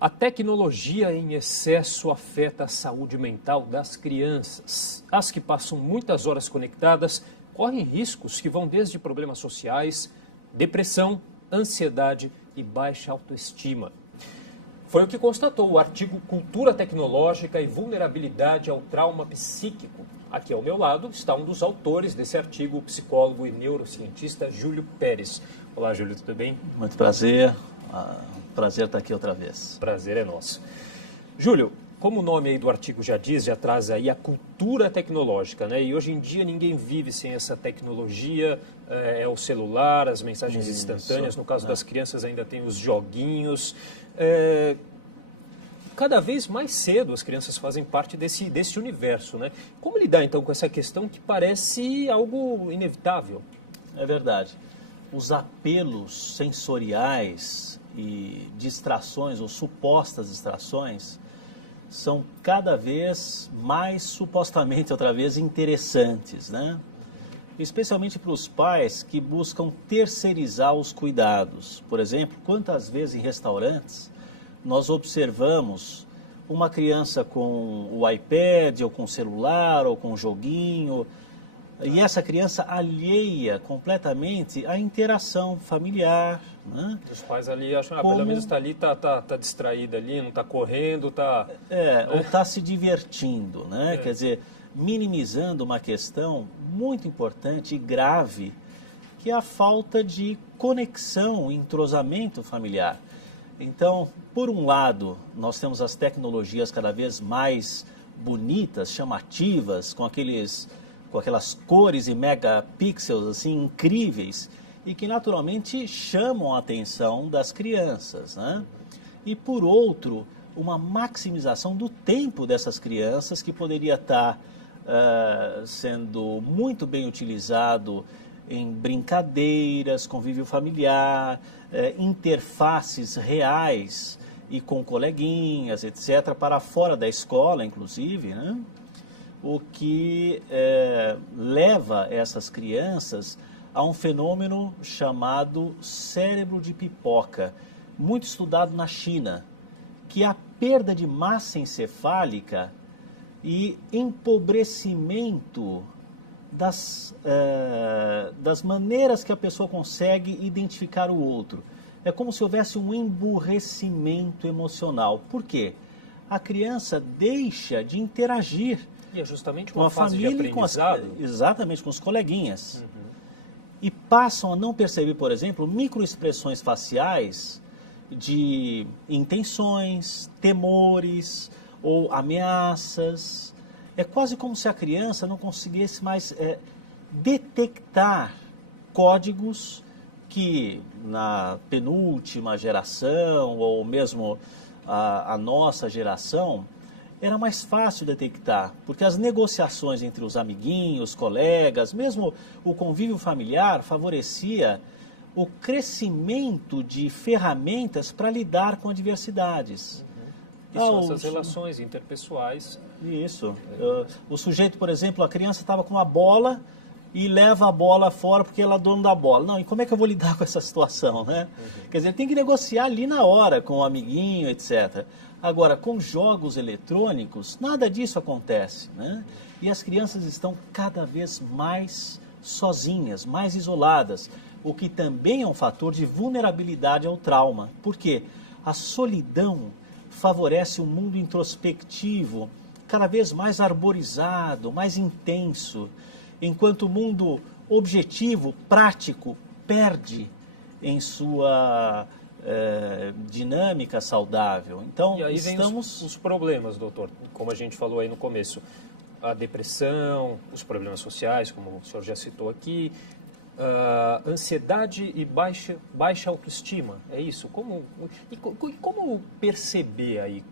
A tecnologia em excesso afeta a saúde mental das crianças. As que passam muitas horas conectadas correm riscos que vão desde problemas sociais, depressão, ansiedade e baixa autoestima. Foi o que constatou o artigo Cultura Tecnológica e Vulnerabilidade ao Trauma Psíquico. Aqui ao meu lado está um dos autores desse artigo, o psicólogo e neurocientista Júlio Pérez. Olá, Júlio, tudo bem? Muito prazer. Prazer estar aqui outra vez. Prazer é nosso. Júlio, como o nome aí do artigo já diz, já traz aí a cultura tecnológica, né? E hoje em dia ninguém vive sem essa tecnologia, é o celular, as mensagens instantâneas, no caso das crianças ainda tem os joguinhos. Cada vez mais cedo as crianças fazem parte desse universo, né? Como lidar então com essa questão que parece algo inevitável? É verdade. Os apelos sensoriais e distrações ou supostas distrações são cada vez mais supostamente outra vez interessantes, né? Especialmente para os pais que buscam terceirizar os cuidados. Por exemplo, quantas vezes em restaurantes nós observamos uma criança com o iPad ou com o celular ou com o joguinho, e essa criança alheia completamente à interação familiar, né? Os pais ali acham, pelo menos está ali, tá distraída ali, não está correndo, está... ou está se divertindo, né? Quer dizer, minimizando uma questão muito importante e grave, que é a falta de conexão, entrosamento familiar. Então, por um lado, nós temos as tecnologias cada vez mais bonitas, chamativas, com aquelas cores e megapixels assim incríveis e que naturalmente chamam a atenção das crianças, né? E por outro, uma maximização do tempo dessas crianças que poderia estar sendo muito bem utilizado em brincadeiras, convívio familiar, interfaces reais e com coleguinhas, etc., para fora da escola, inclusive, né? O que leva essas crianças a um fenômeno chamado cérebro de pipoca, muito estudado na China, que é a perda de massa encefálica e empobrecimento das maneiras que a pessoa consegue identificar o outro. É como se houvesse um emburrecimento emocional. Por quê? A criança deixa de interagir e é justamente com a família e exatamente, com os coleguinhas. E passam a não perceber, por exemplo, microexpressões faciais de intenções, temores ou ameaças. É quase como se a criança não conseguisse mais detectar códigos que na penúltima geração ou mesmo a nossa geração era mais fácil detectar, porque as negociações entre os amiguinhos, colegas, mesmo o convívio familiar favorecia o crescimento de ferramentas para lidar com adversidades. E são essas relações interpessoais. Isso. O sujeito, por exemplo, a criança estava com a bola e leva a bola fora porque ela é dono da bola. Não, e como é que eu vou lidar com essa situação, né? Quer dizer, tem que negociar ali na hora com o amiguinho, etc. Agora, com jogos eletrônicos, nada disso acontece, né? E as crianças estão cada vez mais sozinhas, mais isoladas, o que também é um fator de vulnerabilidade ao trauma. Por quê? A solidão favorece um mundo introspectivo, cada vez mais arborizado, mais intenso, enquanto o mundo objetivo, prático, perde em sua dinâmica saudável. Então, e aí vem os problemas, doutor, como a gente falou aí no começo. A depressão, os problemas sociais, como o senhor já citou aqui, ansiedade e baixa autoestima, é isso? Como perceber aí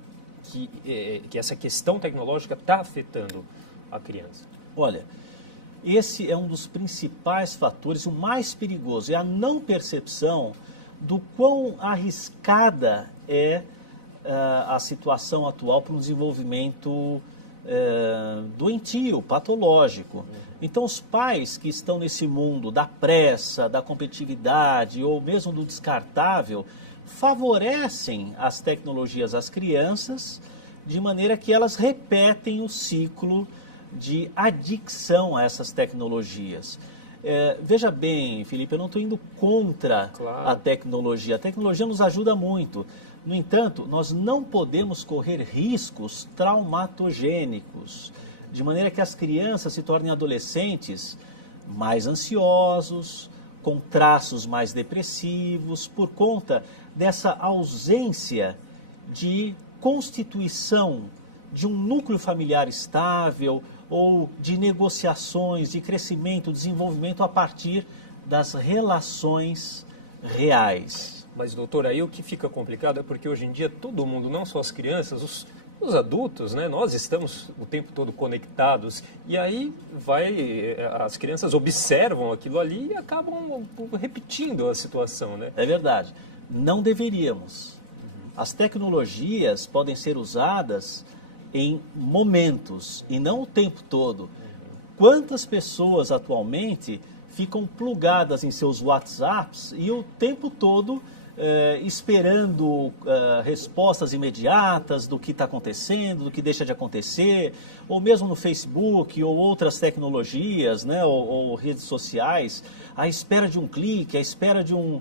que essa questão tecnológica está afetando a criança? Olha, esse é um dos principais fatores, o mais perigoso, é a não percepção do quão arriscada é a situação atual para um desenvolvimento doentio, patológico. Então, os pais que estão nesse mundo da pressa, da competitividade ou mesmo do descartável, favorecem as tecnologias às crianças, de maneira que elas repetem o ciclo de adicção a essas tecnologias. Veja bem, Felipe, eu não estou indo contra a tecnologia nos ajuda muito. No entanto, nós não podemos correr riscos traumatogênicos, de maneira que as crianças se tornem adolescentes mais ansiosos, com traços mais depressivos, por conta dessa ausência de constituição de um núcleo familiar estável ou de negociações, de crescimento, desenvolvimento a partir das relações reais. Mas, doutor, aí o que fica complicado é porque hoje em dia todo mundo, não só as crianças, os adultos, né, nós estamos o tempo todo conectados e aí as crianças observam aquilo ali e acabam repetindo a situação, né? É verdade. Não deveríamos. As tecnologias podem ser usadas em momentos e não o tempo todo. Quantas pessoas atualmente ficam plugadas em seus WhatsApps e o tempo todo esperando respostas imediatas do que está acontecendo, do que deixa de acontecer, ou mesmo no Facebook ou outras tecnologias, né, ou redes sociais, à espera de um clique, à espera de um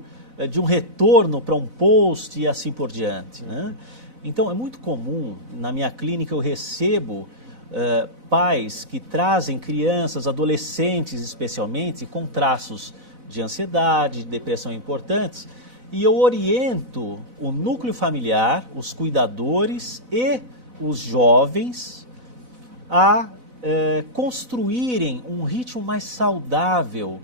retorno para um post e assim por diante, né? Então, é muito comum, na minha clínica eu recebo pais que trazem crianças, adolescentes especialmente, com traços de ansiedade, de depressão importantes, e eu oriento o núcleo familiar, os cuidadores e os jovens a construírem um ritmo mais saudável,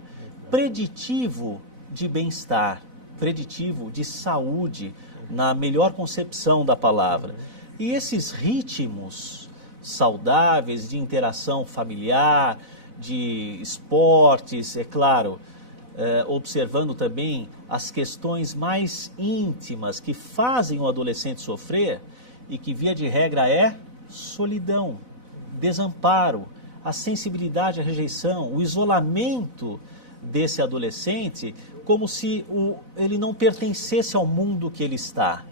preditivo de bem-estar, preditivo de saúde, na melhor concepção da palavra. E esses ritmos saudáveis de interação familiar, de esportes, é claro, observando também as questões mais íntimas que fazem o adolescente sofrer e que, via de regra, é solidão, desamparo, a sensibilidade à rejeição, o isolamento desse adolescente, como se ele não pertencesse ao mundo que ele está.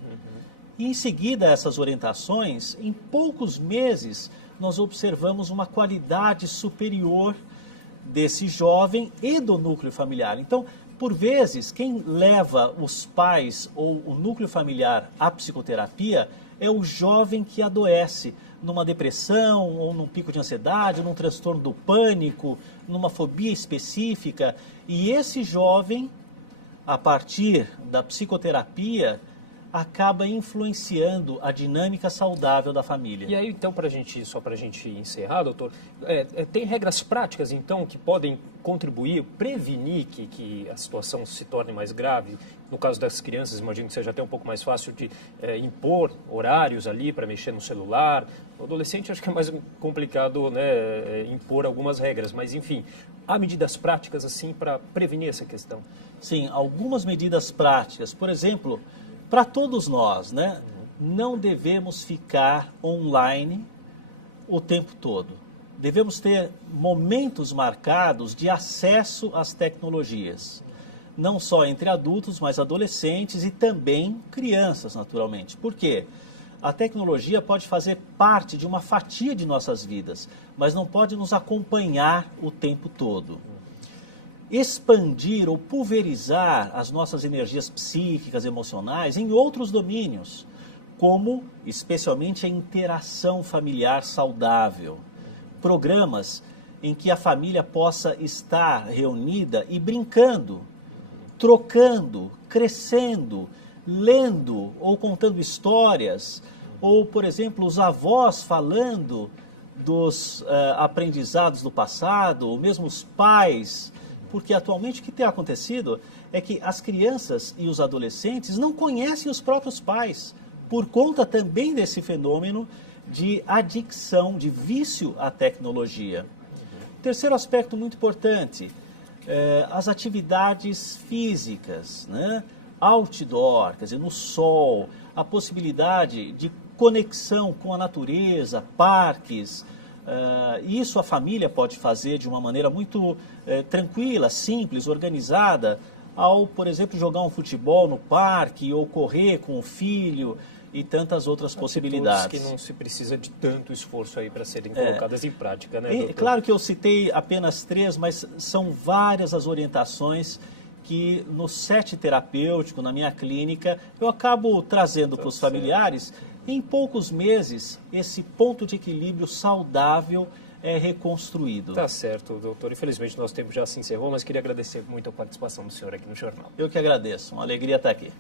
E em seguida a essas orientações, em poucos meses, nós observamos uma qualidade superior desse jovem e do núcleo familiar. Então, por vezes, quem leva os pais ou o núcleo familiar à psicoterapia é o jovem que adoece numa depressão, ou num pico de ansiedade, num transtorno do pânico, numa fobia específica. E esse jovem, a partir da psicoterapia, acaba influenciando a dinâmica saudável da família. E aí, então, só para a gente encerrar, doutor, tem regras práticas, então, que podem contribuir, prevenir que a situação se torne mais grave? No caso das crianças, imagino que seja até um pouco mais fácil de impor horários ali para mexer no celular. O adolescente acho que é mais complicado, né, impor algumas regras, mas enfim, há medidas práticas assim para prevenir essa questão? Sim, algumas medidas práticas. Por exemplo, para todos nós, né, não devemos ficar online o tempo todo. Devemos ter momentos marcados de acesso às tecnologias. Não só entre adultos, mas adolescentes e também crianças, naturalmente. Por quê? A tecnologia pode fazer parte de uma fatia de nossas vidas, mas não pode nos acompanhar o tempo todo. Expandir ou pulverizar as nossas energias psíquicas, emocionais em outros domínios, como especialmente a interação familiar saudável. Programas em que a família possa estar reunida e brincando, trocando, crescendo, lendo ou contando histórias, ou, por exemplo, os avós falando dos aprendizados do passado, ou mesmo os pais, porque atualmente o que tem acontecido é que as crianças e os adolescentes não conhecem os próprios pais, por conta também desse fenômeno de adicção, de vício à tecnologia. Terceiro aspecto muito importante, as atividades físicas, né? Outdoor, quer dizer, no sol, a possibilidade de conexão com a natureza, parques. Isso a família pode fazer de uma maneira muito tranquila, simples, organizada, ao, por exemplo, jogar um futebol no parque ou correr com o filho e tantas outras possibilidades. Que não se precisa de tanto esforço aí para serem colocadas em prática, né, doutor? Claro que eu citei apenas 3, mas são várias as orientações que no set terapêutico, na minha clínica, eu acabo trazendo para os familiares. Em poucos meses, esse ponto de equilíbrio saudável é reconstruído. Tá certo, doutor. Infelizmente, nosso tempo já se encerrou, mas queria agradecer muito a participação do senhor aqui no jornal. Eu que agradeço. Uma alegria estar aqui.